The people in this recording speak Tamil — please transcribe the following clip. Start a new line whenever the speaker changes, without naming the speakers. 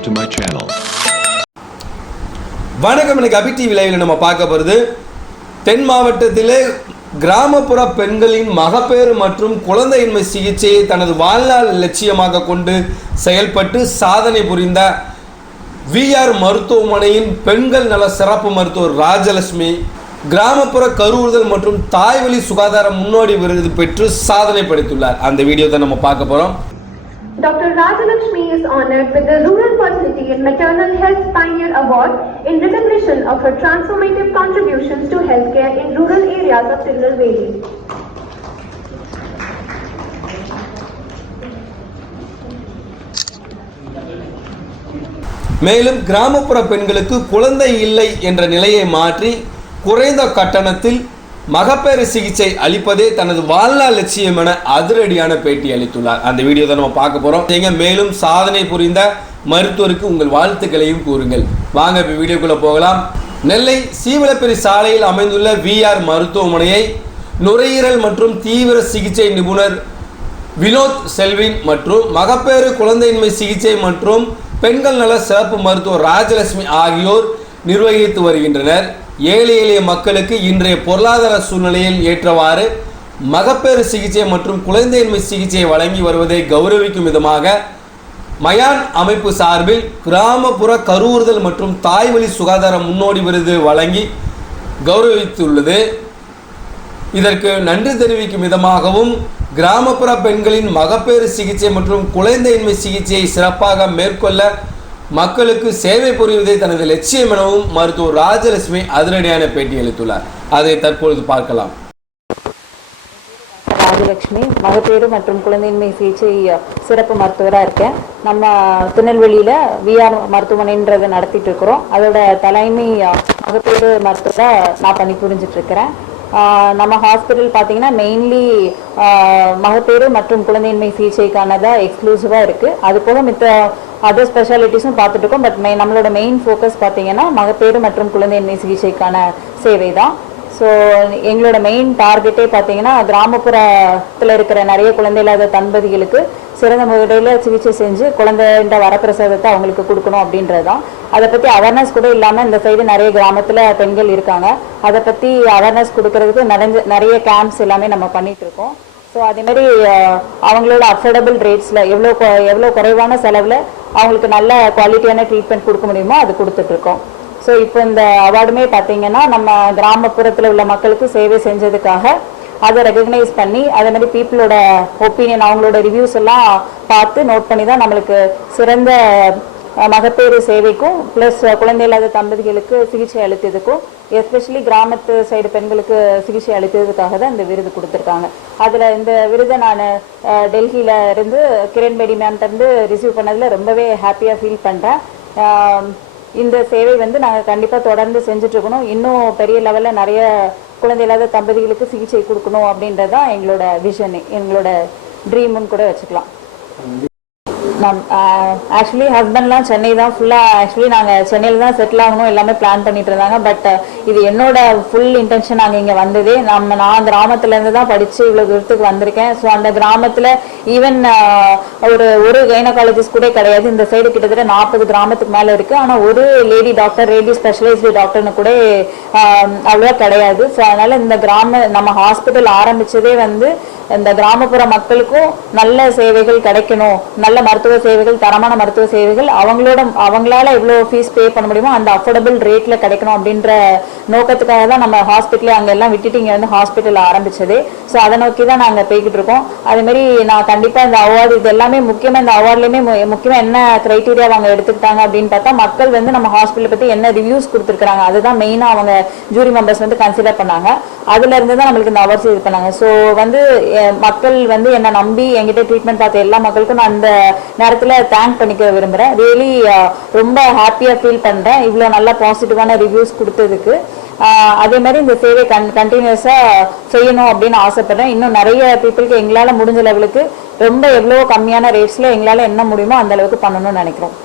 subscribe to my channel.
வணக்கம் இன்னைக்கு அபி டிவி லைவில் நம்ம பார்க்க போகிறது தென் மாவட்டத்திலே கிராமப்புற பெண்களின் மகப்பேறு மற்றும் குழந்தையின்மை சிகிச்சையை தனது வாழ்நாள் லட்சியமாக கொண்டு செயல்பட்டு சாதனை புரிந்த விஆர் மருத்துவமனையின் பெண்கள் நல சிறப்பு மருத்துவர் ராஜலட்சுமி கிராமப்புற கருவுறுதல் மற்றும் தாய்வழி சுகாதார முன்னோடி விருது பெற்று சாதனை படைத்துள்ளார் அந்த வீடியோ தான் நம்ம பார்க்க போகிறோம்
Dr. Rajalakshmi is honored with the Rural Fertility and Maternal Health Pioneer Award in recognition of her transformative contributions to healthcare in rural areas of Tirunelveli.
மேலும் கிராமப்புற பெண்களுக்கு குழந்தை இல்லை என்ற நிலையை மாற்றி குறைந்த கட்டணத்தில் மகப்பேறு சிகிச்சை அளிப்பதே தனது வாழ்நாள் லட்சியம் என அதிரடியான பேட்டி அளித்துள்ளார். அந்த வீடியோ தான் நம்ம பார்க்க போறோம். நீங்க மேலும் சாதனை புரிந்த மருத்துவருக்கு உங்கள் வாழ்த்துக்களையும் கூறுங்கள். வாங்க இப்போ வீடியோக்குள்ள போகலாம். நெல்லை சீவலப்பெரி சாலையில் அமைந்துள்ள விஆர் மருத்துவமனையை நுரையீரல் மற்றும் தீவிர சிகிச்சை நிபுணர் வினோத் செல்வின் மற்றும் மகப்பேறு குழந்தையின்மை சிகிச்சை மற்றும் பெண்கள் நல சிறப்பு மருத்துவர் ராஜலட்சுமி ஆகியோர் நிர்வகித்து வருகின்றனர். ஏழை எளிய மக்களுக்கு இன்றைய பொருளாதார சூழ்நிலையில் ஏற்றவாறு மகப்பேறு சிகிச்சை மற்றும் குழந்தையின்மை சிகிச்சை வழங்கி வருவதை கௌரவிக்கும் விதமாக மயான் அமைப்பு சார்பில் கிராமப்புற கருவுறுதல் மற்றும் தாய்வழி சுகாதார முன்னோடி விருது வழங்கி கௌரவித்துள்ளது. இதற்கு நன்றி தெரிவிக்கும் விதமாகவும் கிராமப்புற பெண்களின் மகப்பேறு சிகிச்சை மற்றும் குழந்தையின்மை சிகிச்சையை சிறப்பாக மேற்கொள்ள மக்களுக்கு சேவை புரிவதே தனது லட்சியம் எனவும் மருத்துவர் ராஜலட்சுமி அதிரடியான பேட்டி அளித்துள்ளார். அதை தற்பொழுது பார்க்கலாம்.
ராஜலட்சுமி மகப்பேறு மற்றும் குழந்தையின்மை சிகிச்சை சிறப்பு மருத்துவராக இருக்கேன். நம்ம திருநெல்வேலியில் விஆர் மருத்துவமனைன்றதை நடத்திட்டு இருக்கிறோம். அதோட தலைமை மகப்பேறு மருத்துவராக நான் பணி புரிஞ்சிட்டு இருக்கிறேன். நம்ம ஹாஸ்பிட்டல் பார்த்தீங்கன்னா மெயின்லி மகப்பேறு மற்றும் குழந்தையின்மை சிகிச்சைக்கானதாக எக்ஸ்க்ளூசிவாக இருக்குது அது போக மித்த அதர் ஸ்பெஷாலிட்டிஸும் பார்த்துட்டு இருக்கோம். பட் மெய் நம்மளோட மெயின் ஃபோக்கஸ் பார்த்தீங்கன்னா மகப்பேறு மற்றும் குழந்தையின்மை சிகிச்சைக்கான சேவை தான். ஸோ எங்களோட மெயின் டார்கெட்டே பார்த்தீங்கன்னா கிராமப்புறத்தில் இருக்கிற நிறைய குழந்தை இல்லாத தம்பதிகளுக்கு சிறந்த முறையில் சிகிச்சை செஞ்சு குழந்தைன்ற வரப்பிரசாதத்தை அவங்களுக்கு கொடுக்கணும் அப்படின்றது தான் அதை பற்றி அவேர்னஸ் கூட இல்லாமல் இந்த சைடு நிறைய கிராமத்தில் பெண்கள் இருக்காங்க. அதை பற்றி அவேர்னஸ் கொடுக்கறதுக்கு நிறைஞ்ச நிறைய கேம்ப்ஸ் எல்லாமே நம்ம பண்ணிட்டு இருக்கோம். ஸோ அதேமாதிரி அவங்களோட அஃபோர்டபுள் ரேட்ஸில் எவ்வளோ கொ- எவ்வளோ குறைவான செலவில் அவங்களுக்கு நல்ல குவாலிட்டியான ட்ரீட்மெண்ட் கொடுக்க முடியுமோ அது கொடுத்துட்ருக்கோம் ஸோ இப்போ இந்த அவார்டுமே பார்த்தீங்கன்னா நம்ம கிராமப்புறத்தில் உள்ள மக்களுக்கு சேவை செஞ்சதுக்காக அதை ரெகக்னைஸ் பண்ணி அதே மாதிரி பீப்புளோட ஒப்பீனியன் அவங்களோட ரிவ்யூஸ் எல்லாம் பார்த்து நோட் பண்ணி தான் நம்மளுக்கு சிறந்த மகப்பேறு சேவைக்கும் ப்ளஸ் குழந்தை இல்லாத தம்பதிகளுக்கு சிகிச்சை அளித்ததுக்கும் எஸ்பெஷலி கிராமத்து சைடு பெண்களுக்கு சிகிச்சை அளித்ததுக்காக தான் இந்த விருது கொடுத்துருக்காங்க. அதில் இந்த விருதை நான் டெல்லியில் இருந்து கிரண்பேடி மேம்கிட்ட இருந்து ரிசீவ் பண்ணதில் ரொம்பவே ஹாப்பியாக ஃபீல் பண்ணுறேன் இந்த சேவை வந்து நாங்கள் கண்டிப்பாக தொடர்ந்து செஞ்சுட்டு இருக்கணும் இன்னும் பெரிய லெவலில் நிறைய குழந்தை இல்லாத தம்பதிகளுக்கு சிகிச்சை கொடுக்கணும் அப்படின்றது தான் எங்களோட விஷன் எங்களோட ட்ரீம்னு கூட வச்சுக்கலாம். மேம் ஆக்சுவலி ஹஸ்பண்ட்லாம் சென்னை தான் ஃபுல்லாக ஆக்சுவலி நாங்கள் சென்னையில் தான் செட்டில் ஆகணும் எல்லாமே பிளான் பண்ணிட்டு இருந்தாங்க. பட் uh, இது என்னோட ஃபுல் இன்டென்ஷன் நாங்கள் இங்கே வந்ததே. நம்ம நான் கிராமத்துலேருந்து தான் படித்து இவ்வளோ தூரத்துக்கு வந்திருக்கேன். ஸோ அந்த கிராமத்தில் ஈவன் uh, ஒரு ஒரு கைனகாலஜிஸ்ட் கூட கிடையாது. இந்த சைடு கிட்டத்தட்ட நாற்பது கிராமத்துக்கு மேலே இருக்குது ஆனால் ஒரு லேடி டாக்டர் லேடி ஸ்பெஷலைஸ்டு டாக்டர்னு கூட um, அவ்வளோவா கிடையாது. ஸோ அதனால் இந்த கிராம நம்ம ஹாஸ்பிட்டல் ஆரம்பித்ததே வந்து இந்த கிராமப்புற மக்களுக்கும் நல்ல சேவைகள் கிடைக்கணும். நல்ல மருத்துவ மருத்துவ சேவைகள் தரமான மருத்துவ சேவைகள் அவங்களோட அவங்களால எவ்வளோ ஃபீஸ் பே பண்ண முடியுமோ அந்த அஃபோர்டபுள் ரேட்ல கிடைக்கணும் அப்படின்ற நோக்கத்துக்காக தான் நம்ம ஹாஸ்பிட்டலே அங்கே எல்லாம் விட்டுட்டு இங்கே வந்து ஹாஸ்பிட்டல் ஆரம்பிச்சது. ஸோ அதை நோக்கி தான் நாங்கள் போய்கிட்டு இருக்கோம். அதே நான் கண்டிப்பாக இந்த அவார்டு இது எல்லாமே முக்கியமாக இந்த அவார்ட்லயுமே முக்கியமாக என்ன கிரைட்டீரியா அவங்க எடுத்துக்கிட்டாங்க அப்படின்னு பார்த்தா மக்கள் வந்து நம்ம ஹாஸ்பிட்டலை பற்றி என்ன ரிவ்யூஸ் கொடுத்துருக்காங்க அதுதான் மெயினாக அவங்க ஜூரி மெம்பர்ஸ் வந்து கன்சிடர் பண்ணாங்க. அதுல இருந்து தான் நம்மளுக்கு இந்த அவார்ட்ஸ் இது பண்ணாங்க. ஸோ வந்து மக்கள் வந்து என்னை நம்பி என்கிட்ட ட்ரீட்மெண்ட் பார்த்த எல்லா மக்களுக்கும் நான் அந்த நேரத்தில் தேங்க் பண்ணிக்க விரும்புகிறேன் ரியலி ரொம்ப ஹாப்பியாக ஃபீல் பண்ணுறேன் இவ்வளோ நல்ல பாசிட்டிவான ரிவ்யூஸ் கொடுத்ததுக்கு. அதே மாதிரி இந்த சேவை கன் கண்டினியூஸாக செய்யணும் அப்படின்னு ஆசைப்படுறேன். இன்னும் நிறைய பீப்புளுக்கு எங்களால் முடிஞ்ச லெவலுக்கு ரொம்ப எவ்வளோ கம்மியான ரேட்ஸில் எங்களால் என்ன முடியுமோ அந்த அளவுக்கு பண்ணணும்னு நினைக்கிறோம்.